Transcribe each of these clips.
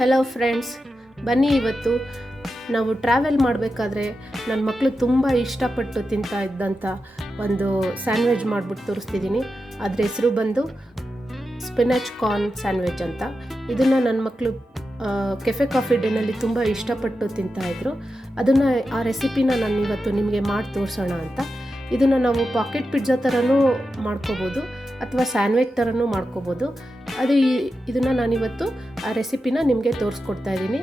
Hello friends, ಬನ್ನಿ ಇವತ್ತು ನಾವು ಟ್ರಾವೆಲ್ ಮಾಡಬೇಕಾದ್ರೆ ನನ್ನ ಮಕ್ಕಳು ತುಂಬ ಇಷ್ಟಪಟ್ಟು ತಿಂತಾ ಇದ್ದಂಥ ಒಂದು ಸ್ಯಾಂಡ್ವಿಚ್ ಮಾಡಿಬಿಟ್ಟು ತೋರಿಸ್ತಿದ್ದೀನಿ. ಅದ್ರ ಹೆಸರು ಬಂದು ಸ್ಪಿನಾಚ್ ಕಾರ್ನ್ ಸ್ಯಾಂಡ್ವಿಚ್ ಅಂತ. ಇದನ್ನು ನನ್ನ ಮಕ್ಕಳು ಕೆಫೆ ಕಾಫಿ ಡೇನಲ್ಲಿ ತುಂಬ ಇಷ್ಟಪಟ್ಟು ತಿಂತಾಯಿದ್ರು. ಅದನ್ನು ಆ ರೆಸಿಪಿನ ನಾನು ಇವತ್ತು ನಿಮಗೆ ಮಾಡಿ ತೋರಿಸೋಣ ಅಂತ. ಇದನ್ನು ನಾವು ಪಾಕೆಟ್ ಪಿಜ್ಜಾ ಥರನೂ ಮಾಡ್ಕೋಬೋದು ಅಥವಾ ಸ್ಯಾಂಡ್ವಿಚ್ ಥರನೂ ಮಾಡ್ಕೋಬೋದು. ಇದನ್ನು ನಾನಿವತ್ತು ಆ ರೆಸಿಪಿನ ನಿಮಗೆ ತೋರಿಸ್ಕೊಡ್ತಾ ಇದ್ದೀನಿ.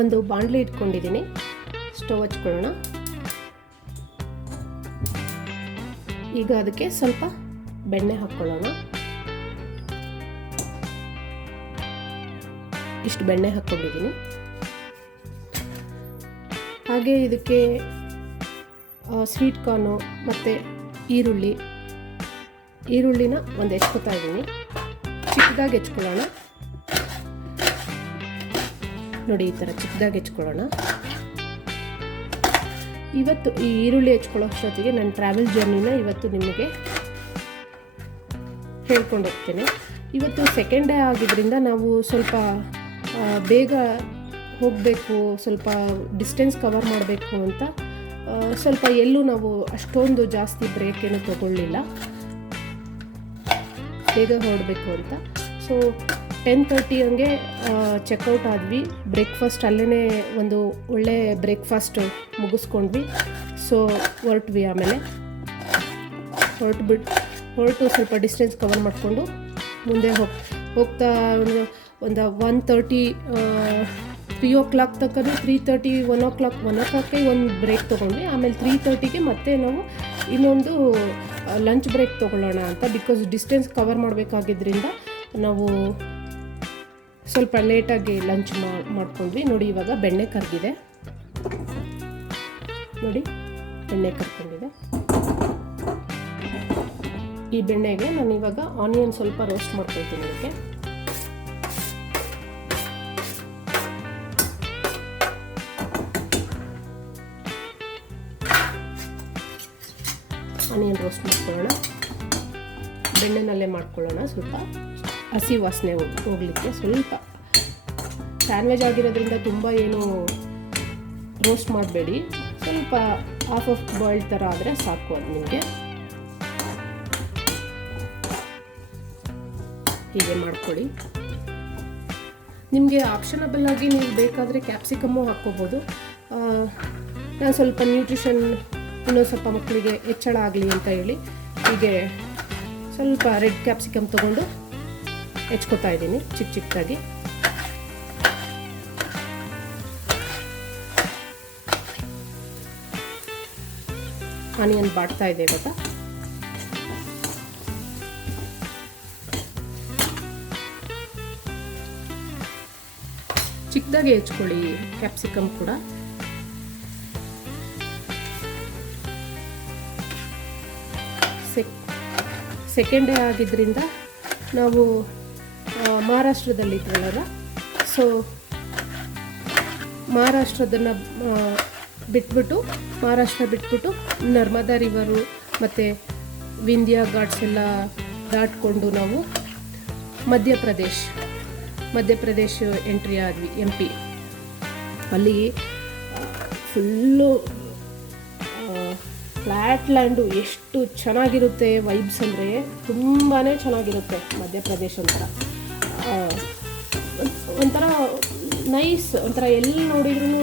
ಒಂದು ಬಾಣಲಿ ಇಟ್ಕೊಂಡಿದ್ದೀನಿ, ಸ್ಟವ್ ಹಚ್ಕೊಳ್ಳೋಣ. ಈಗ ಅದಕ್ಕೆ ಸ್ವಲ್ಪ ಬೆಣ್ಣೆ ಹಾಕ್ಕೊಳ್ಳೋಣ. ಇಷ್ಟು ಬೆಣ್ಣೆ ಹಾಕ್ಕೊಂಡಿದ್ದೀನಿ. ಹಾಗೆ ಇದಕ್ಕೆ ಸ್ವೀಟ್ ಕಾರ್ನು ಮತ್ತು ಈರುಳ್ಳಿನ ಒಂದು ಹೆಚ್ಕೊತಾ ಇದ್ದೀನಿ. ಚಿಕ್ಕದಾಗಿ ಹೆಚ್ಕೊಳ್ಳೋಣ. ನೋಡಿ, ಈ ಥರ ಚಿಕ್ಕದಾಗಿ ಹೆಚ್ಕೊಳ್ಳೋಣ. ಇವತ್ತು ಈ ಈರುಳ್ಳಿ ಹೆಚ್ಕೊಳ್ಳೋ ಅಷ್ಟೊತ್ತಿಗೆ ನನ್ನ ಟ್ರಾವೆಲ್ ಜರ್ನಿನ ಇವತ್ತು ನಿಮಗೆ ಹೇಳ್ಕೊಂಡು ಹೋಗ್ತೇನೆ. ಇವತ್ತು ಸೆಕೆಂಡ್ ಡೇ ಆಗಿದ್ದರಿಂದ ನಾವು ಸ್ವಲ್ಪ ಬೇಗ ಹೋಗಬೇಕು, ಸ್ವಲ್ಪ ಡಿಸ್ಟೆನ್ಸ್ ಕವರ್ ಮಾಡಬೇಕು ಅಂತ ಸ್ವಲ್ಪ ಎಲ್ಲೂ ನಾವು ಅಷ್ಟೊಂದು ಜಾಸ್ತಿ ಬ್ರೇಕ್ ಏನು ತಗೊಳ್ಳಿಲ್ಲ, ಬೇಗ ಹೊರಡಬೇಕು ಅಂತ. ಸೊ 10:30 ಹಂಗೆ ಚೆಕ್ಔಟ್ ಆದ್ವಿ. ಬ್ರೇಕ್ಫಾಸ್ಟ್ ಅಲ್ಲೇ ಒಂದು ಒಳ್ಳೆ ಬ್ರೇಕ್ಫಾಸ್ಟ್ ಮುಗಿಸ್ಕೊಂಡ್ವಿ. ಸೊ ಹೊರಟ್ವಿ. ಆಮೇಲೆ ಹೊರಟು ಸ್ವಲ್ಪ ಡಿಸ್ಟೆನ್ಸ್ ಕವರ್ ಮಾಡಿಕೊಂಡು ಮುಂದೆ ಹೋಗ್ತಾ ಒಂದು 1:30 3 o'clock ತನಕ 3:30 1 o'clockಗೆ ಒಂದು ಬ್ರೇಕ್ ತೊಗೊಂಡ್ವಿ. ಆಮೇಲೆ 3:30ಗೆ ಮತ್ತೆ ನಾವು ಇನ್ನೊಂದು ಲಂಚ್ ಬ್ರೇಕ್ ತೊಗೊಳ್ಳೋಣ ಅಂತ. ಬಿಕಾಸ್ ಡಿಸ್ಟೆನ್ಸ್ ಕವರ್ ಮಾಡಬೇಕಾಗಿದ್ದರಿಂದ ನಾವು ಸ್ವಲ್ಪ ಲೇಟಾಗಿ ಲಂಚ್ ಮಾಡ್ಕೊಂಡ್ವಿ. ನೋಡಿ, ಇವಾಗ ಬೆಣ್ಣೆ ಕರಗಿದೆ. ನೋಡಿ, ಬೆಣ್ಣೆ ಕರ್ಕೊಂಡಿದೆ. ಈ ಬೆಣ್ಣೆಗೆ ನಾನು ಇವಾಗ ಆನಿಯನ್ ಸ್ವಲ್ಪ ರೋಸ್ಟ್ ಮಾಡ್ಕೊಳ್ತೀನಿ. ಇದಕ್ಕೆ ಆನಿಯನ್ ರೋಸ್ಟ್ ಮಾಡ್ಕೊಳ್ಳೋಣ. ಬೆಣ್ಣೆನಲ್ಲೇ ಮಾಡ್ಕೊಳ್ಳೋಣ. ಸ್ವಲ್ಪ ಹಸಿ ವಾಸನೆ ಹೋಗಲಿಕ್ಕೆ. ಸ್ವಲ್ಪ ಸ್ಯಾಂಡ್ವಿಚ್ ಆಗಿರೋದ್ರಿಂದ ತುಂಬ ಏನು ರೋಸ್ಟ್ ಮಾಡಬೇಡಿ. ಸ್ವಲ್ಪ ಹಾಫ್ ಬಾಯ್ಲ್ಡ್ ಥರ ಆದರೆ ಸಾಕು. ಅದು ನಿಮಗೆ ಹೀಗೆ ಮಾಡ್ಕೊಳ್ಳಿ. ನಿಮಗೆ ಆಪ್ಷನಬಲ್ ಆಗಿ ನೀವು ಬೇಕಾದರೆ ಕ್ಯಾಪ್ಸಿಕಮ್ಮು ಹಾಕ್ಕೋಬೋದು. ನಾನು ಸ್ವಲ್ಪ ನ್ಯೂಟ್ರಿಷನ್ ಇನ್ನೊಂದು ಸ್ವಲ್ಪ ಮಕ್ಕಳಿಗೆ ಹೆಚ್ಚಳ ಆಗಲಿ ಅಂತ ಹೇಳಿ ಹೀಗೆ ಸ್ವಲ್ಪ ರೆಡ್ ಕ್ಯಾಪ್ಸಿಕಮ್ ತೊಗೊಂಡು ಹೆಚ್ಕೊತಾ ಇದ್ದೀನಿ ಚಿಕ್ಕದಾಗಿ. ಆನಿಯನ್ ಬಾಡ್ತಾ ಇದೆ ಇವಾಗ. ಚಿಕ್ಕದಾಗಿ ಹೆಚ್ಕೊಳ್ಳಿ ಕ್ಯಾಪ್ಸಿಕಮ್ ಕೂಡ. ಸೆಕೆಂಡ್ ಡೇ ಆಗಿದ್ದರಿಂದ ನಾವು ಮಹಾರಾಷ್ಟ್ರದಲ್ಲಿದ್ವಲ್ಲ, ಸೊ ಮಹಾರಾಷ್ಟ್ರ ಬಿಟ್ಬಿಟ್ಟು ನರ್ಮದಾ ರಿವರು ಮತ್ತು ವಿಂಧ್ಯ ಘಾಟ್ಸ್ ಎಲ್ಲ ದಾಟ್ಕೊಂಡು ನಾವು ಮಧ್ಯಪ್ರದೇಶ್ ಎಂಟ್ರಿ ಆದ್ವಿ. MP ಅಲ್ಲಿ ಫುಲ್ಲು ಫ್ಲ್ಯಾಟ್ ಲ್ಯಾಂಡು. ಎಷ್ಟು ಚೆನ್ನಾಗಿರುತ್ತೆ ವೈಬ್ಸ್ ಅಂದರೆ ತುಂಬಾ ಚೆನ್ನಾಗಿರುತ್ತೆ. ಮಧ್ಯಪ್ರದೇಶ ಒಂಥರ ನೈಸ್, ಒಂಥರ ಎಲ್ಲಿ ನೋಡಿದ್ರೂ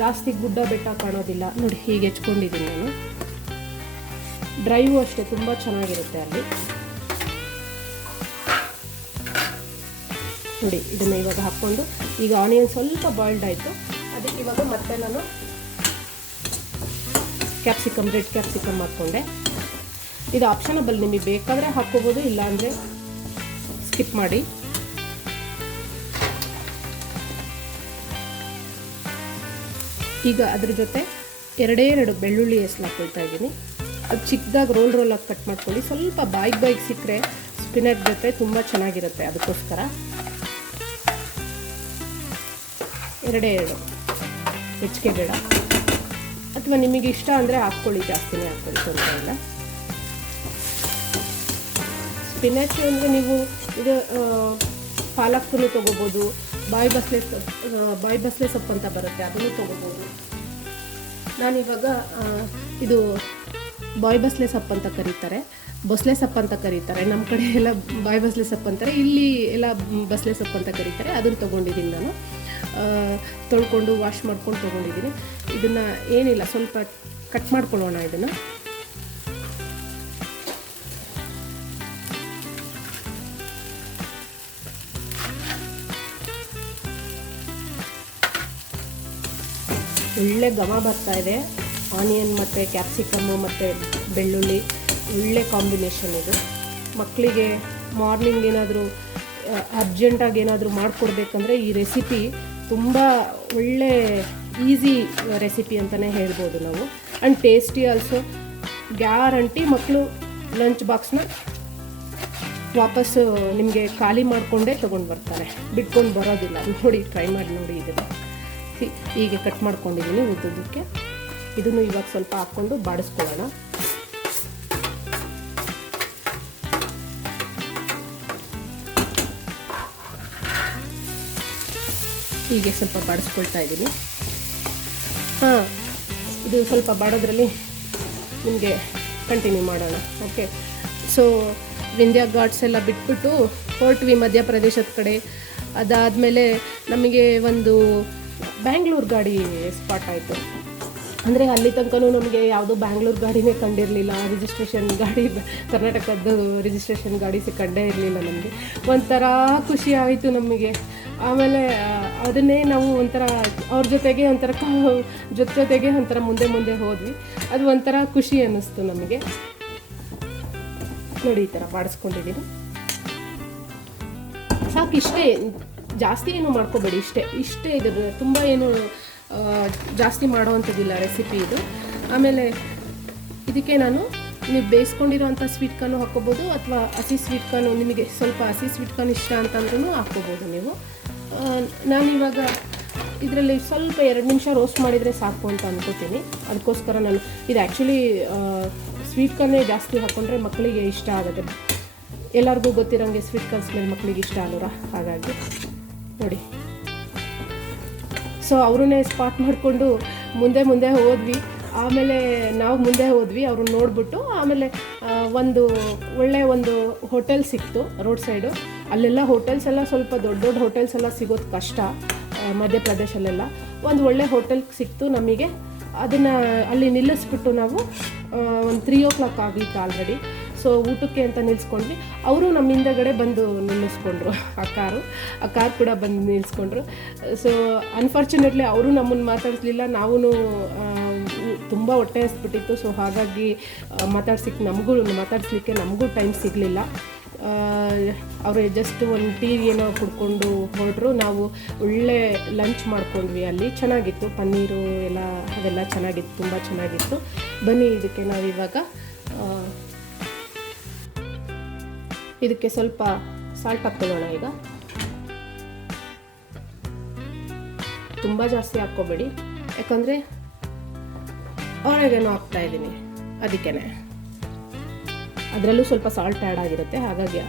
ಜಾಸ್ತಿ ಗುಡ್ಡ ಬೆಟ್ಟ ಕಾಣೋದಿಲ್ಲ. ನೋಡಿ, ಹೀಗೆ ಹೆಚ್ಕೊಂಡಿದ್ದೀನಿ ನಾನು. ಡ್ರೈವು ಅಷ್ಟೇ ತುಂಬ ಚೆನ್ನಾಗಿರುತ್ತೆ ಅಲ್ಲಿ. ನೋಡಿ, ಇದನ್ನು ಇವಾಗ ಹಾಕ್ಕೊಂಡು ಈಗ ಆನಿಯನ್ ಸ್ವಲ್ಪ ಬಾಯ್ಲ್ಡ್ ಆಯಿತು. ಅದಕ್ಕೆ ಇವಾಗ ಮತ್ತೆ ನಾನು ರೆಡ್ ಕ್ಯಾಪ್ಸಿಕಮ್ ಹಾಕ್ಕೊಂಡೆ. ಇದು ಆಪ್ಷನಬಲ್, ನಿಮಗೆ ಬೇಕಾದರೆ ಹಾಕ್ಕೋಬೋದು, ಇಲ್ಲಾಂದರೆ ಸ್ಕಿಪ್ ಮಾಡಿ. ಈಗ ಅದ್ರ ಜೊತೆ ಎರಡು ಬೆಳ್ಳುಳ್ಳಿ ಹೆಸರು ಹಾಕ್ಕೊಳ್ತಾ ಇದ್ದೀನಿ. ಅದು ಚಿಕ್ಕದಾಗಿ ರೋಲಾಗಿ ಕಟ್ ಮಾಡ್ಕೊಳ್ಳಿ. ಸ್ವಲ್ಪ ಬಾಯಿಗೆ ಸಿಕ್ಕರೆ ಸ್ಪಿನಾಚ್ ಜೊತೆ ತುಂಬ ಚೆನ್ನಾಗಿರುತ್ತೆ. ಅದಕ್ಕೋಸ್ಕರ ಎರಡು ಹೆಚ್ಚಿಗೆ ಬೇಡ. ಅಥವಾ ನಿಮಗೆ ಇಷ್ಟ ಅಂದರೆ ಹಾಕ್ಕೊಳ್ಳಿ, ಜಾಸ್ತಿನೇ ಹಾಕ್ಕೊಳ್ಳಿ, ತೊಂದರೆ ಇಲ್ಲ. ಸ್ಪಿನಾಚ್ ಅಂದರೆ ನೀವು ಇದು ಪಾಲಕ್ಕನ್ನು ತೊಗೋಬೋದು, ಬಾಯಿ ಬಸಳೆ ಸೊಪ್ಪು ಅಂತ ಬರುತ್ತೆ, ಅದನ್ನು ತೊಗೋಬೋದು. ನಾನಿವಾಗ ಇದು ಬಾಯಿ ಬಸಳೆ ಸೊಪ್ಪು ಅಂತ ಕರೀತಾರೆ, ಬಸಳೆ ಸೊಪ್ಪು ಅಂತ ಕರೀತಾರೆ. ನಮ್ಮ ಕಡೆ ಎಲ್ಲ ಬಾಯಿ ಬಸಳೆ ಸೊಪ್ಪು ಅಂತಾರೆ, ಇಲ್ಲಿ ಎಲ್ಲ ಬಸಳೆ ಸೊಪ್ಪು ಅಂತ ಕರೀತಾರೆ. ಅದನ್ನು ತೊಗೊಂಡಿದ್ದೀನಿ ನಾನು. ತೊಳ್ಕೊಂಡು ವಾಶ್ ಮಾಡ್ಕೊಂಡು ತೊಗೊಂಡಿದ್ದೀನಿ. ಇದನ್ನು ಏನಿಲ್ಲ, ಸ್ವಲ್ಪ ಕಟ್ ಮಾಡ್ಕೊಳ್ಳೋಣ ಇದನ್ನು. ಒಳ್ಳೆ ಘಮ ಬರ್ತಾ ಇದೆ. ಆನಿಯನ್ ಮತ್ತು ಕ್ಯಾಪ್ಸಿಕಮ್ಮು ಮತ್ತು ಬೆಳ್ಳುಳ್ಳಿ ಒಳ್ಳೆ ಕಾಂಬಿನೇಷನ್ ಇದು. ಮಕ್ಕಳಿಗೆ ಮಾರ್ನಿಂಗ್ ಏನಾದರೂ ಅರ್ಜೆಂಟಾಗಿ ಏನಾದರೂ ಮಾಡಿಕೊಡ್ಬೇಕಂದ್ರೆ ಈ ರೆಸಿಪಿ ತುಂಬ ಒಳ್ಳೆ ಈಸಿ ರೆಸಿಪಿ ಅಂತಲೇ ಹೇಳ್ಬೋದು ನಾವು. And tasty also. ಗ್ಯಾರಂಟಿ ಮಕ್ಕಳು ಲಂಚ್ ಬಾಕ್ಸ್ನ ವಾಪಸ್ಸು ನಿಮಗೆ ಖಾಲಿ ಮಾಡಿಕೊಂಡೇ ತೊಗೊಂಡು ಬರ್ತಾರೆ, ಬಿಟ್ಕೊಂಡು ಬರೋದಿಲ್ಲ. ನೋಡಿ, ಟ್ರೈ ಮಾಡಿ ನೋಡಿ ಇದನ್ನು. ಹೀಗೆ ಕಟ್ ಮಾಡ್ಕೊಂಡಿದ್ದೀನಿ ಉದ್ದಕ್ಕೆ. ಇದನ್ನು ಇವಾಗ ಸ್ವಲ್ಪ ಹಾಕ್ಕೊಂಡು ಬಾಡಿಸ್ಕೊಳ್ಳೋಣ. ಹೀಗೆ ಸ್ವಲ್ಪ ಬಾಡಿಸ್ಕೊಳ್ತಾ ಇದ್ದೀನಿ. ಇದು ಸ್ವಲ್ಪ ಬಾಡೋದ್ರಲ್ಲಿ ನಿಮಗೆ ಕಂಟಿನ್ಯೂ ಮಾಡೋಣ. ಓಕೆ, ಸೊ ವಿಂಧ್ಯ ಘಾಟ್ಸ್ ಎಲ್ಲ ಬಿಟ್ಬಿಟ್ಟು ಹೊರಟ್ವಿ ಮಧ್ಯಪ್ರದೇಶದ ಕಡೆ. ಅದಾದಮೇಲೆ ನಮಗೆ ಒಂದು ಬ್ಯಾಂಗ್ಳೂರು ಗಾಡಿ ಸ್ಪಾಟ್ ಆಯಿತು. ಅಂದರೆ ಅಲ್ಲಿ ತನಕನೂ ನಮಗೆ ಯಾವುದೋ ಬ್ಯಾಂಗ್ಳೂರು ಗಾಡಿನೇ ಕಂಡಿರಲಿಲ್ಲ. ರಿಜಿಸ್ಟ್ರೇಷನ್ ಗಾಡಿ, ಕರ್ನಾಟಕದ್ದು ರಿಜಿಸ್ಟ್ರೇಷನ್ ಗಾಡಿ ಕಂಡೇ ಇರಲಿಲ್ಲ ನಮಗೆ. ಒಂಥರ ಖುಷಿ ಆಯಿತು ನಮಗೆ. ಆಮೇಲೆ ಅದನ್ನೇ ನಾವು ಒಂಥರ ಅವ್ರ ಜೊತೆಗೆ ಒಂಥರ ಮುಂದೆ ಹೋದ್ವಿ. ಅದು ಒಂಥರ ಖುಷಿ ಅನ್ನಿಸ್ತು ನಮಗೆ. ನೋಡಿ, ಈ ಥರ ಬಾಡಿಸ್ಕೊಂಡಿದ್ದೀನಿ. ಸಾಕು, ಇಷ್ಟೇ. ಜಾಸ್ತಿ ಏನು ಮಾಡ್ಕೋಬೇಡಿ, ಇಷ್ಟೇ ಇದ್ರ. ತುಂಬ ಏನು ಜಾಸ್ತಿ ಮಾಡೋವಂಥದ್ದಿಲ್ಲ ರೆಸಿಪಿ ಇದು. ಆಮೇಲೆ ಇದಕ್ಕೆ ನೀವು ಬೇಯಿಸ್ಕೊಂಡಿರೋ ಅಂಥ ಸ್ವೀಟ್ ಕಾರ್ನು ಹಾಕ್ಕೋಬೋದು, ಅಥವಾ ಹಸಿ ಸ್ವೀಟ್ ಕಾರ್ನು, ನಿಮಗೆ ಸ್ವಲ್ಪ ಹಸಿ ಸ್ವೀಟ್ ಕಾರ್ನ್ ಇಷ್ಟ ಅಂತಂದ್ರೂ ಹಾಕ್ಕೋಬೋದು ನೀವು. ನಾನಿವಾಗ ಇದರಲ್ಲಿ ಸ್ವಲ್ಪ 2 ನಿಮಿಷ ರೋಸ್ಟ್ ಮಾಡಿದರೆ ಸಾಕು ಅಂತ ಅಂದ್ಕೋತೀನಿ. ಅದಕ್ಕೋಸ್ಕರ ನಾನು ಇದು ಆ್ಯಕ್ಚುಲಿ ಸ್ವೀಟ್ ಕಾರ್ನೇ ಜಾಸ್ತಿ ಹಾಕ್ಕೊಂಡ್ರೆ ಮಕ್ಕಳಿಗೆ ಇಷ್ಟ ಆಗುತ್ತೆ. ಎಲ್ಲರಿಗೂ ಗೊತ್ತಿರೋಂಗೆ ಸ್ವೀಟ್ ಕಾರ್ನ್ ಸ್ಮೆಲ್ ಮಕ್ಕಳಿಗೆ ಇಷ್ಟ ಅಲ್ವರ, ಹಾಗಾಗಿ ನೋಡಿ. ಸೊ ಅವರನ್ನೇ ಸ್ಪಾಟ್ ಮಾಡಿಕೊಂಡು ಮುಂದೆ ಹೋದ್ವಿ. ಆಮೇಲೆ ನಾವು ಮುಂದೆ ಹೋದ್ವಿ ಅವ್ರನ್ನ ನೋಡಿಬಿಟ್ಟು. ಆಮೇಲೆ ಒಂದು ಹೋಟೆಲ್ ಸಿಕ್ತು ರೋಡ್ ಸೈಡು. ಅಲ್ಲೆಲ್ಲ ಹೋಟೆಲ್ಸ್ ಎಲ್ಲ ಸ್ವಲ್ಪ ದೊಡ್ಡ ಹೋಟೆಲ್ಸ್ ಎಲ್ಲ ಸಿಗೋದು ಕಷ್ಟ ಮಧ್ಯಪ್ರದೇಶಲ್ಲೆಲ್ಲ. ಒಂದು ಒಳ್ಳೆ ಹೋಟೆಲ್ ಸಿಕ್ತು ನಮಗೆ. ಅದನ್ನು ಅಲ್ಲಿ ನಿಲ್ಲಿಸ್ಬಿಟ್ಟು ನಾವು ಒಂದು 3 o'clock ಆಗಿತ್ತು ಆಲ್ರೆಡಿ. ಸೊ ಊಟಕ್ಕೆ ಅಂತ ನಿಲ್ಲಿಸ್ಕೊಂಡ್ವಿ. ಅವರು ನಮ್ಮ ಹಿಂದಗಡೆ ಬಂದು ನಿಲ್ಲಿಸ್ಕೊಂಡ್ರು. ಆ ಕಾರ್ ಕೂಡ ಬಂದು ನಿಲ್ಲಿಸ್ಕೊಂಡ್ರು. ಸೊ ಅನ್ಫಾರ್ಚುನೇಟ್ಲಿ ಅವರು ನಮ್ಮನ್ನು ಮಾತಾಡಿಸ್ಲಿಲ್ಲ. ನಾವು ತುಂಬ ಹೊಟ್ಟೆ ಹಸ್ಬಿಟ್ಟಿತ್ತು. ಸೊ ಹಾಗಾಗಿ ಮಾತಾಡಿಸ್ಲಿಕ್ಕೆ ನಮಗೂ ಟೈಮ್ ಸಿಗಲಿಲ್ಲ. ಅವರು ಜಸ್ಟ್ ಒಂದು ಟೀ ಏನೋ ಕುಡ್ಕೊಂಡು ಹೊರಟರು. ನಾವು ಒಳ್ಳೆ ಲಂಚ್ ಮಾಡ್ಕೊಂಡ್ವಿ ಅಲ್ಲಿ. ಚೆನ್ನಾಗಿತ್ತು, ಪನ್ನೀರು ಅದೆಲ್ಲ ಚೆನ್ನಾಗಿತ್ತು, ತುಂಬ ಚೆನ್ನಾಗಿತ್ತು. ಬನ್ನಿ, ಇದಕ್ಕೆ ನಾವಿವಾಗ ಇದಕ್ಕೆ ಸ್ವಲ್ಪ ಸಾಲ್ಟ್ ಹಾಕ್ಕೊಳ್ಳೋಣ. ಈಗ ತುಂಬ ಜಾಸ್ತಿ ಹಾಕ್ಕೋಬೇಡಿ, ಯಾಕಂದರೆ ಆರೆಗೇನೋ ಹಾಕ್ತಾಯಿದ್ದೀನಿ, ಅದಕ್ಕೇ. ಅದರಲ್ಲೂ ಸ್ವಲ್ಪ ಸಾಲ್ಟ್ ಆ್ಯಡ್ ಆಗಿರುತ್ತೆ, ಹಾಗಾಗಿ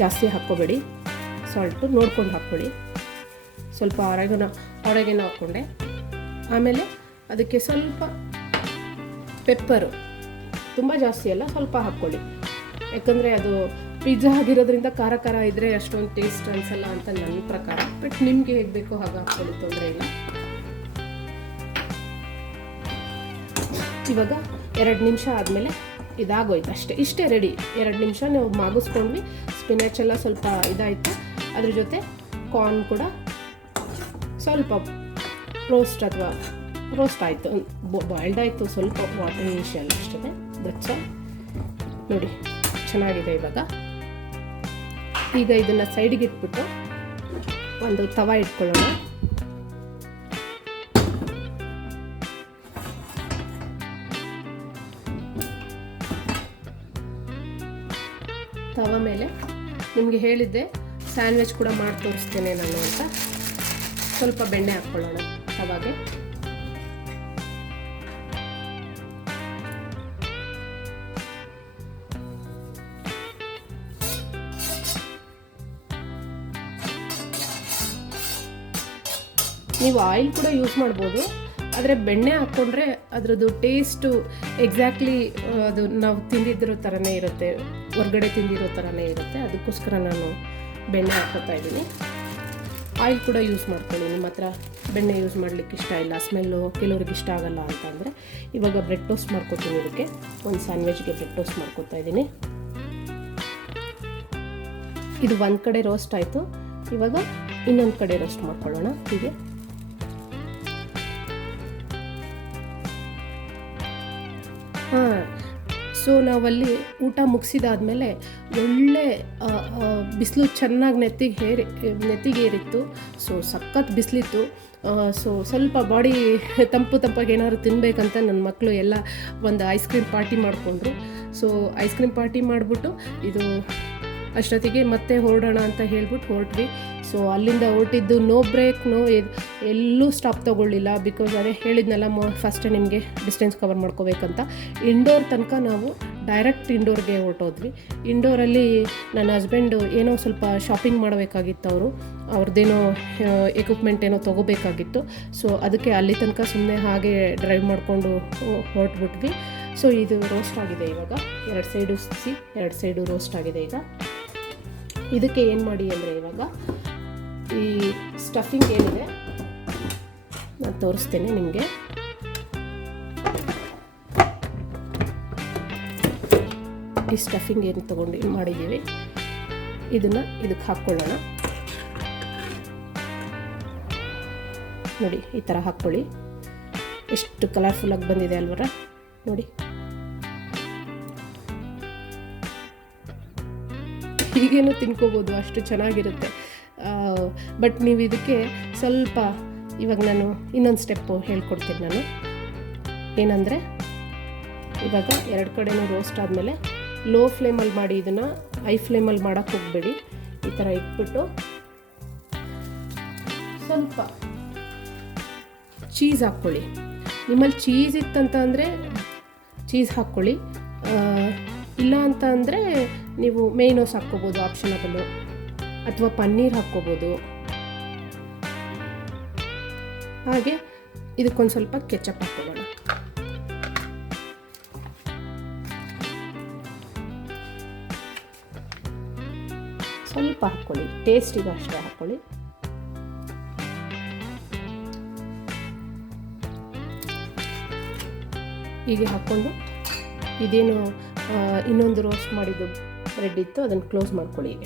ಜಾಸ್ತಿ ಹಾಕ್ಕೋಬೇಡಿ. ಸಾಲ್ಟು ನೋಡ್ಕೊಂಡು ಹಾಕ್ಕೊಳ್ಳಿ. ಸ್ವಲ್ಪ ಆರೆಗೇನೋ ಹಾಕ್ಕೊಂಡೆ. ಆಮೇಲೆ ಅದಕ್ಕೆ ಸ್ವಲ್ಪ ಪೆಪ್ಪರು, ತುಂಬ ಜಾಸ್ತಿ ಅಲ್ಲ, ಸ್ವಲ್ಪ ಹಾಕ್ಕೊಳ್ಳಿ. ಯಾಕಂದರೆ ಅದು ಪಿಜ್ಜಾ ಆಗಿರೋದ್ರಿಂದ ಖಾರ ಇದ್ದರೆ ಅಷ್ಟೊಂದು ಟೇಸ್ಟ್ ಅನಿಸಲ್ಲ ಅಂತ ನನ್ನ ಪ್ರಕಾರ. ಬಟ್ ನಿಮಗೆ ಹೇಗೆ ಬೇಕೋ ಹಾಗೆ ಹಾಕ್ಕೊಳ್ಳಿ, ತೊಂದರೆ ಇಲ್ಲ. ಇವಾಗ 2 ನಿಮಿಷ ಆದಮೇಲೆ ಇದಾಗೋಯ್ತು ಅಷ್ಟೇ. ಇಷ್ಟೇ ರೆಡಿ. 2 ನಿಮಿಷ ನಾವು ಮಾಗಿಸ್ಕೊಂಡ್ವಿ. ಸ್ಪಿನಾಚ್ ಎಲ್ಲ ಸ್ವಲ್ಪ ಇದಾಯಿತು. ಅದ್ರ ಜೊತೆ ಕಾರ್ನ್ ಕೂಡ ಸ್ವಲ್ಪ ರೋಸ್ಟ್ ಆಯಿತು, ಬಾಯ್ಲ್ಡ್ ಆಯಿತು. ಸ್ವಲ್ಪ ವಾಟರ್ ಇನಿಷಿಯಲ್ ಅಷ್ಟೇ. That's all. ನೋಡಿ, ಚೆನ್ನಾಗಿದೆ. ಈಗ ಇದನ್ನು ಸೈಡಿಗೆ ಇಟ್ಬಿಟ್ಟು ಒಂದು ತವಾ ಇಟ್ಕೊಳ್ಳೋಣ. ತವಾ ಮೇಲೆ ನಿಮಗೆ ಹೇಳಿದ್ದೆ ಸ್ಯಾಂಡ್ವಿಚ್ ಕೂಡ ಮಾಡಿ ತೋರಿಸ್ತೇನೆ ನಾನು ಅಂತ. ಸ್ವಲ್ಪ ಬೆಣ್ಣೆ ಹಾಕ್ಕೊಳ್ಳೋಣ ತವಾಗೆ. ನೀವು ಆಯಿಲ್ ಕೂಡ ಯೂಸ್ ಮಾಡ್ಬೋದು, ಆದರೆ ಬೆಣ್ಣೆ ಹಾಕ್ಕೊಂಡ್ರೆ ಅದರದ್ದು ಟೇಸ್ಟು ಎಕ್ಸಾಕ್ಟ್ಲಿ ಅದು ನಾವು ತಿಂದಿದ್ದಿರೋ ಥರನೇ ಇರುತ್ತೆ, ಹೊರಗಡೆ ತಿಂದಿರೋ ಥರನೇ ಇರುತ್ತೆ. ಅದಕ್ಕೋಸ್ಕರ ನಾನು ಬೆಣ್ಣೆ ಹಾಕ್ಕೋತಾ ಇದ್ದೀನಿ. ಆಯಿಲ್ ಕೂಡ ಯೂಸ್ ಮಾಡ್ಕೊಳ್ಳಿ. ನಿಮ್ಮ ಹತ್ರ ಬೆಣ್ಣೆ ಯೂಸ್ ಮಾಡಲಿಕ್ಕೆ ಇಷ್ಟ ಇಲ್ಲ, ಸ್ಮೆಲ್ಲು ಕೆಲವ್ರಿಗೆ ಇಷ್ಟ ಆಗಲ್ಲ ಅಂತ ಅಂದರೆ ಇವಾಗ ಬ್ರೆಡ್ ಟೋಸ್ಟ್ ಮಾಡ್ಕೊತೀನಿ. ಇದಕ್ಕೆ ಒಂದು ಸ್ಯಾಂಡ್ವಿಚ್ಗೆ ಬ್ರೆಡ್ ಟೋಸ್ಟ್ ಮಾಡ್ಕೊತಾ ಇದ್ದೀನಿ. ಇದು ಒಂದು ಕಡೆ ರೋಸ್ಟ್ ಆಯಿತು. ಇವಾಗ ಇನ್ನೊಂದು ಕಡೆ ರೋಸ್ಟ್ ಮಾಡ್ಕೊಳ್ಳೋಣ. ಹೀಗೆ ಸೊ ನಾವಲ್ಲಿ ಊಟ ಮುಗಿಸಿದಾದ್ಮೇಲೆ ಒಳ್ಳೆ ಬಿಸಿಲು ಚೆನ್ನಾಗಿ ನೆತ್ತಿಗೆ ಏರಿತ್ತು. ಸೊ ಸಖತ್ ಬಿಸಿಲಿತ್ತು. ಸೊ ಸ್ವಲ್ಪ ಬಾಡಿ ತಂಪಾಗಿ ಏನಾದ್ರು ತಿನ್ನಬೇಕಂತ ನನ್ನ ಮಕ್ಕಳು ಎಲ್ಲ ಒಂದು ಐಸ್ ಕ್ರೀಮ್ ಪಾರ್ಟಿ ಮಾಡಿಕೊಂಡ್ರು. ಸೊ ಐಸ್ ಕ್ರೀಮ್ ಪಾರ್ಟಿ ಮಾಡಿಬಿಟ್ಟು ಇದು ಅಷ್ಟೊತ್ತಿಗೆ ಮತ್ತೆ ಹೊರಡೋಣ ಅಂತ ಹೇಳ್ಬಿಟ್ಟು ಹೊರಟ್ವಿ. ಸೊ ಅಲ್ಲಿಂದ ಹೊರಟಿದ್ದು ನೋ ಬ್ರೇಕ್, ಎಲ್ಲೂ ಸ್ಟಾಪ್ ತೊಗೊಳ್ಳಿಲ್ಲ. ಬಿಕಾಸ್ ಅದೇ ಹೇಳಿದ್ನಲ್ಲ, ಫಸ್ಟೇ ನಿಮಗೆ ಡಿಸ್ಟೆನ್ಸ್ ಕವರ್ ಮಾಡ್ಕೋಬೇಕಂತ. ಇಂಡೋರ್ ತನಕ ನಾವು ಡೈರೆಕ್ಟ್ ಇಂಡೋರ್ಗೆ ಹೊರಟೋದ್ವಿ. ಇಂಡೋರಲ್ಲಿ ನನ್ನ ಹಸ್ಬೆಂಡು ಏನೋ ಸ್ವಲ್ಪ ಶಾಪಿಂಗ್ ಮಾಡಬೇಕಾಗಿತ್ತು. ಅವ್ರದ್ದೇನೋ ಎಕ್ವಿಪ್ಮೆಂಟ್ ಏನೋ ತೊಗೋಬೇಕಾಗಿತ್ತು. ಸೊ ಅದಕ್ಕೆ ಅಲ್ಲಿ ತನಕ ಸುಮ್ಮನೆ ಹಾಗೆ ಡ್ರೈವ್ ಮಾಡಿಕೊಂಡು ಹೊರಟ್ಬಿಟ್ವಿ. ಸೊ ಇದು ರೋಸ್ಟ್ ಆಗಿದೆ. ಇವಾಗ ಎರಡು ಸೈಡು ರೋಸ್ಟ್ ಆಗಿದೆ. ಈಗ ಇದಕ್ಕೆ ಏನು ಮಾಡಿ ಅಂದರೆ, ಇವಾಗ ಈ ಸ್ಟಫಿಂಗ್ ಏನಿದೆ ನಾನು ತೋರಿಸ್ತೇನೆ ನಿಮಗೆ. ಈ ಸ್ಟಫಿಂಗ್ ಏನು ತೊಗೊಂಡು ಮಾಡಿದ್ದೀವಿ ಇದನ್ನು ಇದಕ್ಕೆ ಹಾಕ್ಕೊಳ್ಳೋಣ. ನೋಡಿ, ಈ ಥರ ಹಾಕ್ಕೊಳ್ಳಿ. ಎಷ್ಟು ಕಲರ್ಫುಲ್ಲಾಗಿ ಬಂದಿದೆ ಅಲ್ವರ, ನೋಡಿ. ಹೀಗೇನು ತಿನ್ಕೋಬೋದು, ಅಷ್ಟು ಚೆನ್ನಾಗಿರುತ್ತೆ. ಬಟ್ ನೀವು ಇದಕ್ಕೆ ಸ್ವಲ್ಪ, ಇವಾಗ ನಾನು ಇನ್ನೊಂದು ಸ್ಟೆಪ್ಪು ಹೇಳ್ಕೊಡ್ತೀನಿ ನಾನು. ಏನಂದರೆ, ಇವಾಗ ಎರಡು ಕಡೆನೂ ರೋಸ್ಟ್ ಆದಮೇಲೆ ಲೋ ಫ್ಲೇಮಲ್ಲಿ ಮಾಡಿ, ಇದನ್ನು ಹೈ ಫ್ಲೇಮಲ್ಲಿ ಮಾಡೋಕ್ಕೆ ಹೋಗಬೇಡಿ. ಈ ಥರ ಇಟ್ಬಿಟ್ಟು ಸ್ವಲ್ಪ ಚೀಸ್ ಹಾಕ್ಕೊಳ್ಳಿ. ನಿಮ್ಮಲ್ಲಿ ಚೀಸ್ ಇತ್ತಂತ ಅಂದರೆ ಚೀಸ್ ಹಾಕ್ಕೊಳ್ಳಿ, ಇಲ್ಲ ಅಂತ ಅಂದರೆ ನೀವು ಮೇಯ್ನೋಸ್ ಹಾಕ್ಕೋಬೋದು, ಆಪ್ಷನಬಲ್ಲು. ಅಥವಾ ಪನ್ನೀರ್ ಹಾಕ್ಕೋಬೋದು. ಹಾಗೆ ಇದಕ್ಕೊಂದು ಸ್ವಲ್ಪ ಕೆಚಪ್ ಹಾಕ್ಕೊಳ್ಳೋಣ. ಸ್ವಲ್ಪ ಹಾಕ್ಕೊಳ್ಳಿ, ಟೇಸ್ಟಿಗೆ ಅಷ್ಟೇ ಹಾಕ್ಕೊಳ್ಳಿ. ಹೀಗೆ ಹಾಕ್ಕೊಂಡು ಇದೇನು ಇನ್ನೊಂದು ರೋಸ್ಟ್ ಮಾಡಿದ್ದು ಬ್ರೆಡ್ ಇತ್ತು, ಅದನ್ನು ಕ್ಲೋಸ್ ಮಾಡ್ಕೊಳ್ಳಿ. ಈಗ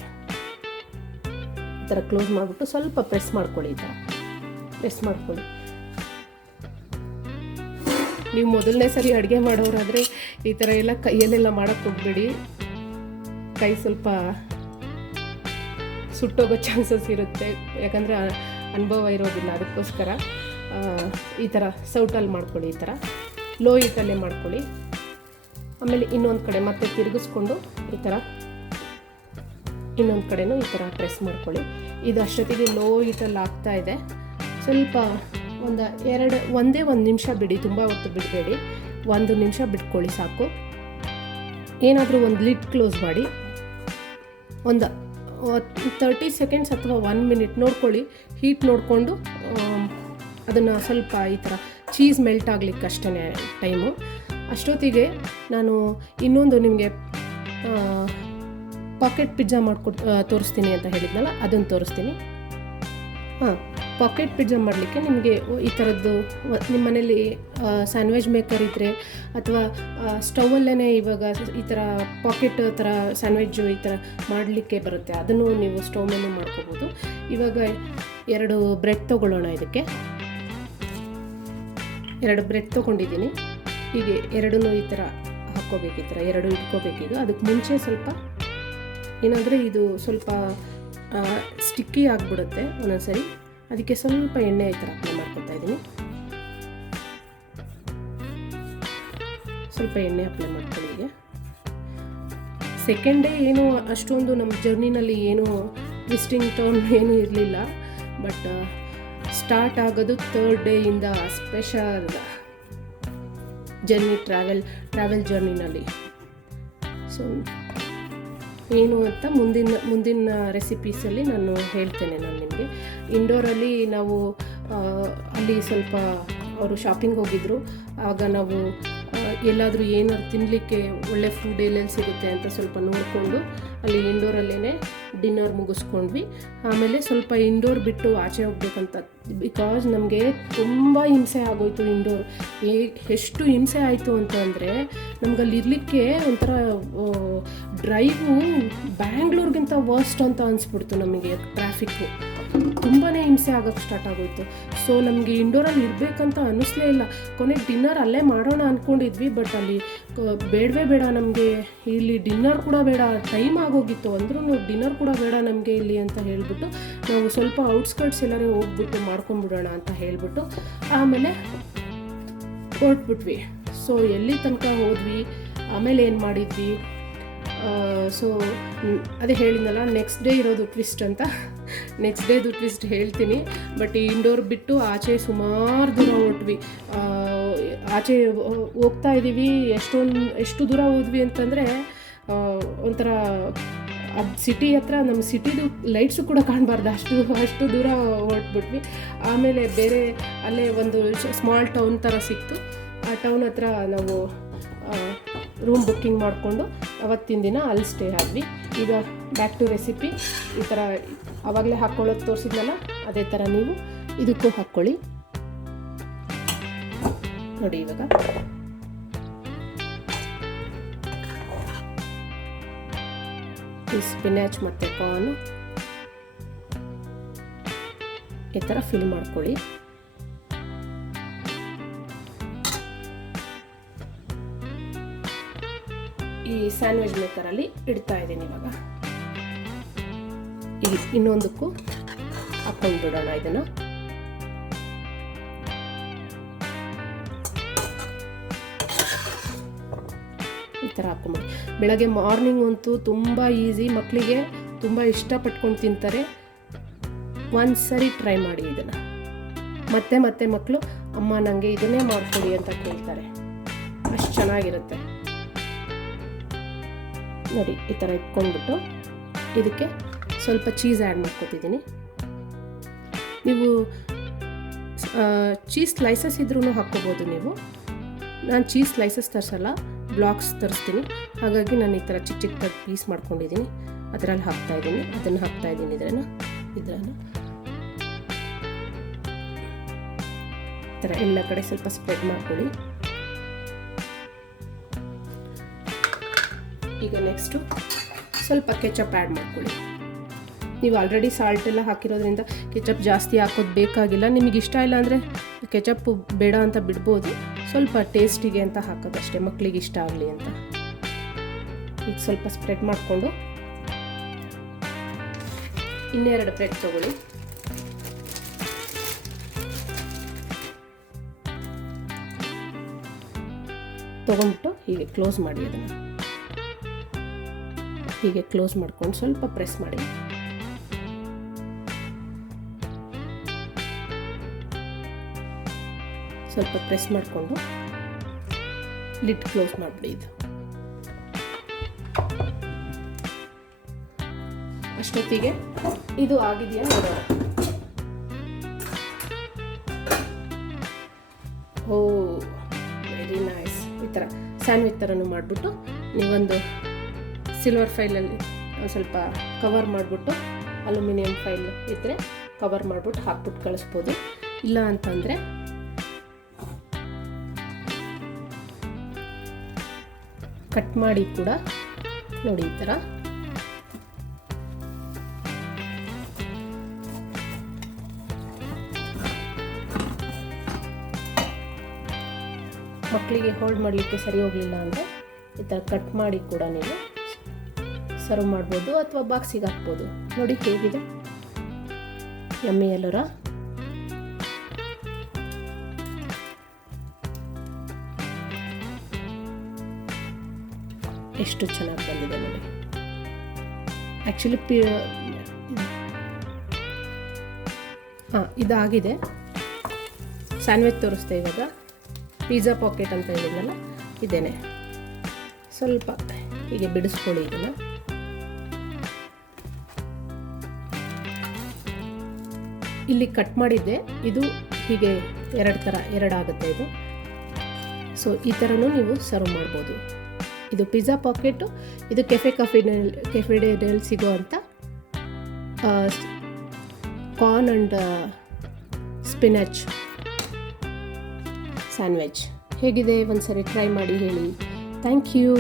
ಈ ಥರ ಕ್ಲೋಸ್ ಮಾಡಿಬಿಟ್ಟು ಸ್ವಲ್ಪ ಪ್ರೆಸ್ ಮಾಡ್ಕೊಳ್ಳಿ. ಈ ಥರ ಪ್ರೆಸ್ ಮಾಡ್ಕೊಳ್ಳಿ. ನೀವು ಮೊದಲನೇ ಸರಿ ಅಡುಗೆ ಮಾಡೋರಾದರೆ ಈ ಥರ ಎಲ್ಲ ಕೈಯಲ್ಲೆಲ್ಲ ಮಾಡೋಕ್ಕೆ ಹೋಗಬೇಡಿ. ಕೈ ಸ್ವಲ್ಪ ಸುಟ್ಟೋಗೋ ಚಾನ್ಸಸ್ ಇರುತ್ತೆ, ಯಾಕಂದರೆ ಅನುಭವ ಇರೋದಿಲ್ಲ. ಅದಕ್ಕೋಸ್ಕರ ಈ ಥರ ಸೌಟಲ್ಲಿ ಮಾಡ್ಕೊಳ್ಳಿ. ಈ ಥರ ಲೋ ಹೀಟಲ್ಲೇ ಮಾಡ್ಕೊಳ್ಳಿ. ಆಮೇಲೆ ಇನ್ನೊಂದು ಕಡೆ ಮತ್ತೆ ತಿರುಗಿಸ್ಕೊಂಡು ಈ ಥರ ಇನ್ನೊಂದು ಕಡೆನೂ ಈ ಥರ ಪ್ರೆಸ್ ಮಾಡ್ಕೊಳ್ಳಿ. ಇದು ಅಷ್ಟೊತ್ತಿಗೆ ಲೋ ಹೀಟಲ್ಲಿ ಆಗ್ತಾ ಇದೆ. ಸ್ವಲ್ಪ ಒಂದೇ ಒಂದು ನಿಮಿಷ ಬಿಡಿ, ತುಂಬ ಹೊತ್ತು ಬಿಡಬೇಡಿ. 1 ನಿಮಿಷ ಬಿಟ್ಕೊಳ್ಳಿ ಸಾಕು. ಏನಾದರೂ ಒಂದು ಲಿಡ್ ಕ್ಲೋಸ್ ಮಾಡಿ ಒಂದು 30 ಸೆಕೆಂಡ್ಸ್ ಅಥವಾ 1 ಮಿನಿಟ್ ನೋಡ್ಕೊಳ್ಳಿ. ಹೀಟ್ ನೋಡಿಕೊಂಡು ಅದನ್ನು ಸ್ವಲ್ಪ ಈ ಥರ ಚೀಸ್ ಮೆಲ್ಟ್ ಆಗಲಿಕ್ಕೆ ಅಷ್ಟೇ ಟೈಮು. ಅಷ್ಟೊತ್ತಿಗೆ ನಾನು ಇನ್ನೊಂದು ನಿಮಗೆ ಪಾಕೆಟ್ ಪಿಜ್ಜಾ ತೋರಿಸ್ತೀನಿ ಅಂತ ಹೇಳಿದ್ನಲ್ಲ, ಅದನ್ನು ತೋರಿಸ್ತೀನಿ. ಪಾಕೆಟ್ ಪಿಜ್ಜಾ ಮಾಡಲಿಕ್ಕೆ ನಿಮಗೆ ಈ ಥರದ್ದು ನಿಮ್ಮ ಮನೇಲಿ ಸ್ಯಾಂಡ್ವಿಚ್ ಮೇಕರ್ ಇದ್ದರೆ, ಅಥವಾ ಸ್ಟವಲ್ಲೇ ಇವಾಗ ಈ ಥರ ಪಾಕೆಟ್ ಥರ ಸ್ಯಾಂಡ್ವಿಚ್ಚು ಈ ಥರ ಮಾಡಲಿಕ್ಕೆ ಬರುತ್ತೆ, ಅದನ್ನು ನೀವು ಸ್ಟವ್ ಮೇಲೆ ಮಾಡ್ಕೋಬೋದು. ಇವಾಗ 2 ಬ್ರೆಡ್ ತೊಗೊಳ್ಳೋಣ. ಇದಕ್ಕೆ 2 ಬ್ರೆಡ್ ತೊಗೊಂಡಿದ್ದೀನಿ. ಹೀಗೆ 2 ಈ ಥರ ಹಾಕ್ಕೋಬೇಕು, ಈ ಥರ 2 ಇಟ್ಕೋಬೇಕೀಗ. ಅದಕ್ಕೆ ಮುಂಚೆ ಸ್ವಲ್ಪ ಏನಾದರೆ ಇದು ಸ್ವಲ್ಪ ಸ್ಟಿಕ್ಕಿ ಆಗಿಬಿಡುತ್ತೆ ಒಂದೊಂದ್ಸರಿ, ಅದಕ್ಕೆ ಸ್ವಲ್ಪ ಎಣ್ಣೆ ಈ ಥರ ಅಪ್ಲೈ ಮಾಡ್ಕೊತಾ ಇದ್ದೀನಿ. ಸ್ವಲ್ಪ ಎಣ್ಣೆ ಅಪ್ಲೈ ಮಾಡ್ಕೊಳ್ಳಿ. ಈಗ ಸೆಕೆಂಡ್ ಡೇ ಏನು ಅಷ್ಟೊಂದು ನಮ್ಮ ಜರ್ನಿನಲ್ಲಿ ಏನು ಟ್ವಿಸ್ಟಿಂಗ್ ಟರ್ನ್ ಏನೂ ಇರಲಿಲ್ಲ. ಬಟ್ ಸ್ಟಾರ್ಟ್ ಆಗೋದು 3rd ಡೇಯಿಂದ ಸ್ಪೆಷಲ್ ಜರ್ನಿ, ಟ್ರಾವೆಲ್ ಜರ್ನಿನಲ್ಲಿ. ಸೊ ಏನು ಅಂತ ಮುಂದಿನ ರೆಸಿಪೀಸಲ್ಲಿ ನಾನು ಹೇಳ್ತೇನೆ. ನಾನು ನಿಮಗೆ ಇಂಡೋರಲ್ಲಿ ನಾವು ಅಲ್ಲಿ ಸ್ವಲ್ಪ ಅವರು ಶಾಪಿಂಗ್ ಹೋಗಿದ್ದರು. ಆಗ ನಾವು ಎಲ್ಲಾದರೂ ಏನಾದ್ರು ತಿನ್ನಲಿಕ್ಕೆ ಒಳ್ಳೆ ಫುಡ್ ಎಲ್ಲೆಲ್ಲಿ ಸಿಗುತ್ತೆ ಅಂತ ಸ್ವಲ್ಪ ನೋಡಿಕೊಂಡು ಅಲ್ಲಿ ಇಂಡೋರಲ್ಲೇ ಡಿನ್ನರ್ ಮುಗಿಸ್ಕೊಂಡ್ವಿ. ಆಮೇಲೆ ಸ್ವಲ್ಪ ಇಂಡೋರ್ ಬಿಟ್ಟು ಆಚೆ ಹೋಗ್ಬೇಕಂತ, ಬಿಕಾಸ್ ನಮಗೆ ತುಂಬ ಹಿಂಸೆ ಆಗೋಯಿತು. ಇಂಡೋರ್ ಎಷ್ಟು ಹಿಂಸೆ ಆಯಿತು ಅಂತಂದರೆ ನಮ್ಗಲ್ಲಿ ಇರಲಿಕ್ಕೆ ಒಂಥರ ಡ್ರೈವು ಬ್ಯಾಂಗ್ಳೂರ್ಗಿಂತ ವರ್ಸ್ಟ್ ಅಂತ ಅನಿಸ್ಬಿಡ್ತು. ನಮಗೆ ಟ್ರಾಫಿಕ್ಕು ತುಂಬಾ ಹಿಂಸೆ ಆಗೋಕ್ಕೆ ಸ್ಟಾರ್ಟ್ ಆಗೋಯಿತು. ಸೊ ನಮಗೆ ಇಂಡೋರಲ್ಲಿ ಇರಬೇಕಂತ ಅನ್ನಿಸ್ಲೇ ಇಲ್ಲ. ಕೊನೆಗೆ ಡಿನ್ನರ್ ಅಲ್ಲೇ ಮಾಡೋಣ ಅಂದ್ಕೊಂಡಿದ್ವಿ, ಬಟ್ ಅಲ್ಲಿ ಬೇಡವೇ ಬೇಡ ನಮಗೆ, ಇಲ್ಲಿ ಡಿನ್ನರ್ ಕೂಡ ಬೇಡ, ಟೈಮ್ ಆಗೋಗಿತ್ತು ಅಂದ್ರೂ ಡಿನ್ನರ್ ಕೂಡ ಬೇಡ ನಮಗೆ ಇಲ್ಲಿ ಅಂತ ಹೇಳಿಬಿಟ್ಟು ನಾವು ಸ್ವಲ್ಪ ಔಟ್ಸ್ಕರ್ಟ್ಸ್ ಎಲ್ಲರೂ ಹೋಗ್ಬಿಟ್ಟು ಮಾಡ್ಕೊಂಡ್ಬಿಡೋಣ ಅಂತ ಹೇಳಿಬಿಟ್ಟು ಆಮೇಲೆ ಹೊರಟ್ಬಿಟ್ವಿ. ಸೊ ಎಲ್ಲಿ ತನಕ ಹೋದ್ವಿ, ಆಮೇಲೆ ಏನು ಮಾಡಿದ್ವಿ, ಸೊ ಅದೇ ಹೇಳಿದ್ನಲ್ಲ ನೆಕ್ಸ್ಟ್ ಡೇ ಇರೋದು ಟ್ವಿಸ್ಟ್ ಅಂತ. ನೆಕ್ಸ್ಟ್ ಡೇದು ಟ್ವಿಸ್ಟ್ ಹೇಳ್ತೀನಿ. ಬಟ್ ಈ ಇಂಡೋರ್ ಬಿಟ್ಟು ಆಚೆ ಸುಮಾರು ದೂರ ಹೊರಟ್ವಿ. ಆಚೆ ಹೋಗ್ತಾ ಇದ್ದೀವಿ, ಎಷ್ಟು ದೂರ ಹೋದ್ವಿ ಅಂತಂದರೆ ಒಂಥರ ಅದು ಸಿಟಿ ಹತ್ರ, ನಮ್ಮ ಸಿಟಿದು ಲೈಟ್ಸು ಕೂಡ ಕಾಣಬಾರ್ದು, ಅಷ್ಟು ದೂರ ಹೊರಟ್ಬಿಟ್ವಿ. ಆಮೇಲೆ ಬೇರೆ ಅಲ್ಲೇ ಒಂದು ಸ್ಮಾಲ್ ಟೌನ್ ಥರ ಸಿಕ್ತು. ಆ ಟೌನ್ ಹತ್ರ ನಾವು ರೂಮ್ ಬುಕ್ಕಿಂಗ್ ಮಾಡಿಕೊಂಡು ಅವತ್ತಿನ ದಿನ ಅಲ್ಲಿ ಸ್ಟೇ ಆದ್ವಿ. ಈಗ ಬ್ಯಾಕ್ ಟು ರೆಸಿಪಿ. ಈ ಥರ ಆವಾಗಲೇ ಹಾಕ್ಕೊಳ್ಳೋದು ತೋರಿಸಿದ್ನಲ್ಲ, ಅದೇ ಥರ ನೀವು ಇದಕ್ಕೂ ಹಾಕ್ಕೊಳ್ಳಿ ನೋಡಿ. ಇವಾಗ ಈ ಸ್ಪಿನಾಚ್ ಮತ್ತು ಕಾರ್ನ್ ಈ ಥರ ಫಿಲ್ ಮಾಡ್ಕೊಳ್ಳಿ. ಈ ಸ್ಯಾಂಡ್ವಿಚ್ ಮೇಕರಲ್ಲಿ ಇಡ್ತಾ ಇದ್ದೀನಿ. ಇವಾಗ ಇಲ್ಲಿ ಇನ್ನೊಂದಕ್ಕೂ ಹಾಕೊಂಡು ಬಿಡೋಣ ಇದನ್ನು. ಈ ಥರ ಹಾಕೊಂಬಿಡಿ. ಬೆಳಗ್ಗೆ ಮಾರ್ನಿಂಗ್ ಅಂತೂ ತುಂಬ ಈಸಿ, ಮಕ್ಕಳಿಗೆ ತುಂಬ ಇಷ್ಟಪಟ್ಕೊಂಡು ತಿಂತಾರೆ. ಒಂದು ಸರಿ ಟ್ರೈ ಮಾಡಿ ಇದನ್ನು. ಮತ್ತೆ ಮತ್ತೆ ಮಕ್ಕಳು ಅಮ್ಮ ನನಗೆ ಇದನ್ನೇ ಮಾಡಿಕೊಡಿ ಅಂತ ಕೇಳ್ತಾರೆ, ಅಷ್ಟು ಚೆನ್ನಾಗಿರುತ್ತೆ ನೋಡಿ. ಈ ಥರ ಇಟ್ಕೊಂಡ್ಬಿಟ್ಟು ಇದಕ್ಕೆ ಸ್ವಲ್ಪ ಚೀಸ್ ಆ್ಯಡ್ ಮಾಡ್ಕೊತಿದ್ದೀನಿ. ನೀವು ಚೀಸ್ ಸ್ಲೈಸಸ್ ಇದ್ರೂ ಹಾಕ್ಕೋಬೋದು ನೀವು. ನಾನು ಚೀಸ್ ಸ್ಲೈಸಸ್ ತರಿಸಲ್ಲ, ಬ್ಲಾಕ್ಸ್ ತರಿಸ್ತೀನಿ. ಹಾಗಾಗಿ ನಾನು ಈ ಥರ ಚಿಕ್ಕ ಚಿಕ್ಕದಾಗಿ ಪೀಸ್ ಮಾಡ್ಕೊಂಡಿದ್ದೀನಿ, ಅದರಲ್ಲಿ ಹಾಕ್ತಾಯಿದ್ದೀನಿ. ಅದನ್ನು ಹಾಕ್ತಾಯಿದ್ದೀನಿ ಇದನ್ನು ಈ ಥರ ಎಲ್ಲ ಕಡೆ ಸ್ವಲ್ಪ ಸ್ಪ್ರೆಡ್ ಮಾಡ್ಕೊಳ್ಳಿ. ಈಗ ನೆಕ್ಸ್ಟು ಸ್ವಲ್ಪ ಕೆಚಪ್ ಆ್ಯಡ್ ಮಾಡ್ಕೊಳ್ಳಿ. ನೀವು ಆಲ್ರೆಡಿ ಸಾಲ್ಟ್ ಎಲ್ಲ ಹಾಕಿರೋದ್ರಿಂದ ಕೆಚಪ್ ಜಾಸ್ತಿ ಹಾಕೋದು ಬೇಕಾಗಿಲ್ಲ. ನಿಮಗೆ ಇಷ್ಟ ಇಲ್ಲ ಅಂದರೆ ಕೆಚಪ್ಪು ಬೇಡ ಅಂತ ಬಿಡ್ಬೋದು. ಸ್ವಲ್ಪ ಟೇಸ್ಟಿಗೆ ಅಂತ ಹಾಕೋದಷ್ಟೇ, ಮಕ್ಕಳಿಗೆ ಇಷ್ಟ ಆಗಲಿ ಅಂತ. ಈಗ ಸ್ವಲ್ಪ ಸ್ಪ್ರೆಡ್ ಮಾಡಿಕೊಂಡು ಇನ್ನೆರಡು ಬ್ರೆಡ್ ತೊಗೊಳ್ಳಿ. ತೊಗೊಂಡ್ಬಿಟ್ಟು ಹೀಗೆ ಕ್ಲೋಸ್ ಮಾಡಿ. ಅದನ್ನು ಹೀಗೆ ಕ್ಲೋಸ್ ಮಾಡ್ಕೊಂಡು ಸ್ವಲ್ಪ ಪ್ರೆಸ್ ಮಾಡಿ. ಸ್ವಲ್ಪ ಪ್ರೆಸ್ ಮಾಡಿಕೊಂಡು ಲಿಡ್ ಕ್ಲೋಸ್ ಮಾಡಿಬಿಡಿ. ಅಷ್ಟೊತ್ತಿಗೆ ಇದು ಆಗಿದೆಯಾ ನೋಡೋಣ. ಓ ವೆರಿ ನೈಸ್. ಈ ಥರ ಸ್ಯಾಂಡ್ವಿಚ್ ಥರನೂ ಮಾಡಿಬಿಟ್ಟು ನೀವೊಂದು ಸಿಲ್ವರ್ ಫೈಲಲ್ಲಿ ಒಂದು ಸ್ವಲ್ಪ ಕವರ್ ಮಾಡಿಬಿಟ್ಟು, ಅಲ್ಯೂಮಿನಿಯಂ ಫೈಲ್ ಇದ್ದರೆ ಕವರ್ ಮಾಡಿಬಿಟ್ಟು ಹಾಕ್ಬಿಟ್ಟು ಕಳಿಸ್ಬೋದು. ಇಲ್ಲ ಅಂತಂದರೆ ಕಟ್ ಮಾಡಿ ಕೂಡ ನೋಡಿ ಈ ಥರ ಮಕ್ಕಳಿಗೆ ಹೋಲ್ಡ್ ಮಾಡಲಿಕ್ಕೆ ಸರಿ ಹೋಗಲಿಲ್ಲ ಅಂದರೆ ಈ ಥರ ಕಟ್ ಮಾಡಿ ಕೂಡ ನೀವು ಸರ್ವ್ ಮಾಡ್ಬೋದು ಅಥವಾ ಬಾಕ್ಸಿಗೆ ಹಾಕ್ಬೋದು. ನೋಡಿ ಹೇಗಿದೆ, ಯಮ್ಮಿ ಎಲ್ಲರ. ಎಷ್ಟು ಚೆನ್ನಾಗಿ ಬಂದಿದೆ ನೋಡಿ. ಆ್ಯಕ್ಚುಲಿ ಇದಾಗಿದೆ. ಸ್ಯಾಂಡ್ವಿಚ್ ತೋರಿಸ್ತೆ ಇವಾಗ. ಪಿಜ್ಜಾ ಪಾಕೆಟ್ ಅಂತ ಹೇಳಿದ್ನಲ್ಲ, ಇದೇನೆ. ಸ್ವಲ್ಪ ಹೀಗೆ ಬಿಡಿಸ್ಕೊಳ್ಳಿ ಇದನ್ನು. ಇಲ್ಲಿ ಕಟ್ ಮಾಡಿದ್ದೆ, ಇದು ಹೀಗೆ ಎರಡಾಗುತ್ತೆ ಇದು. ಸೊ ಈ ಥರನೂ ನೀವು ಸರ್ವ್ ಮಾಡ್ಬೋದು. ಇದು ಪಿಜ್ಜಾ ಪಾಕೆಟು, ಇದು ಕೆಫೆಡೇನಲ್ಲಿ ಸಿಗೋ ಅಂಥ ಕಾರ್ನ್ ಆ್ಯಂಡ್ ಸ್ಪಿನಚ್ ಸ್ಯಾಂಡ್ವಿಚ್. ಹೇಗಿದೆ? ಒಂದು ಸರಿ ಟ್ರೈ ಮಾಡಿ ಹೇಳಿ. Thank you.